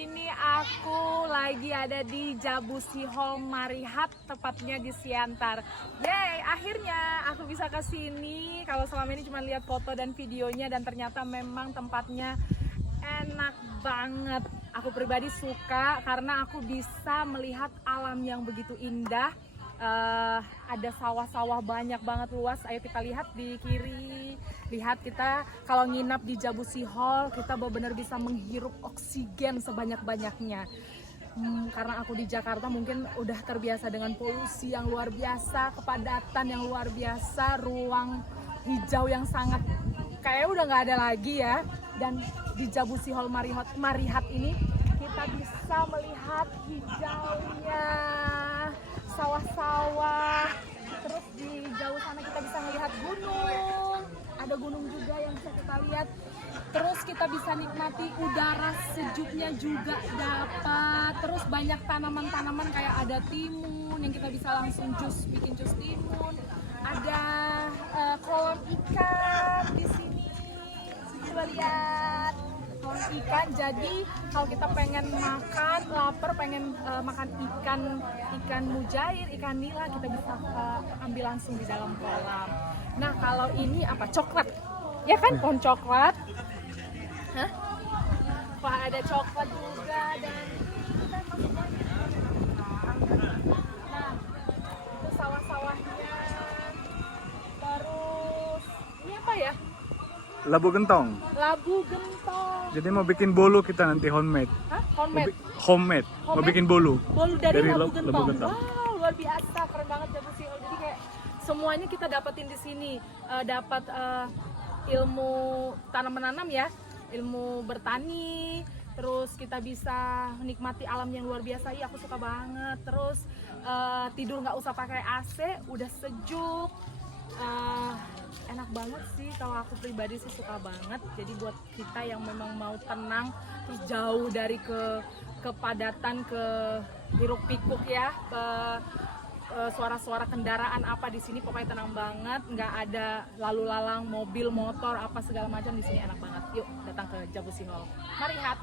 ini aku lagi ada di Jabusi Hall Marihat, tepatnya di Siantar. Yeay, akhirnya aku bisa ke sini. Kalau selama ini cuma lihat foto dan videonya, dan ternyata memang tempatnya enak banget. Aku pribadi suka karena aku bisa melihat alam yang begitu indah. Ada sawah-sawah banyak banget luas. Ayo kita lihat di kiri. Lihat, kita kalau nginap di Jabusi Hall, kita benar-benar bisa menghirup oksigen sebanyak-banyaknya. Karena aku di Jakarta mungkin udah terbiasa dengan polusi yang luar biasa, kepadatan yang luar biasa, ruang hijau yang sangat kayak udah nggak ada lagi ya. Dan di Jabusi Hall Marihat ini kita bisa melihat hijaunya sawah-sawah, terus di jauh sana kita bisa melihat gunung, ada gunung juga yang bisa kita lihat, terus kita bisa nikmati udara sejuknya juga dapat, terus banyak tanaman-tanaman kayak ada timun yang kita bisa langsung bikin jus timun, ada kolam ikan di sini, coba lihat kolam ikan. Jadi kalau kita pengen makan, lapar, pengen makan ikan mujair, ikan nila, kita bisa ambil langsung di dalam kolam. Nah, kalau ini apa? Coklat. Ya kan, pohon coklat. Hah? Wah, ada coklat juga dan nah, itu sawah-sawahnya. Terus ini apa ya? Labu gentong. Labu gentong. Jadi mau bikin bolu kita nanti homemade. Hah? Homemade? Homemade. Mau bikin bolu. Bolu dari labu Labu gentong. gentong. Wow, luar biasa, keren banget Jabusi Hall. Jadi kayak semuanya kita dapetin di sini. Dapat ilmu tanam menanam ya, ilmu bertani. Terus kita bisa menikmati alam yang luar biasa. Iya, aku suka banget. Terus tidur nggak usah pakai AC, udah sejuk. Enak banget sih, kalau aku pribadi sih suka banget. Jadi buat kita yang memang mau tenang, terus jauh dari kepadatan, ke hiruk pikuk ya, suara-suara kendaraan apa di sini, pokoknya tenang banget, nggak ada lalu lalang mobil, motor apa segala macam. Di sini enak banget. Yuk datang ke Jabusi Hall Marihat.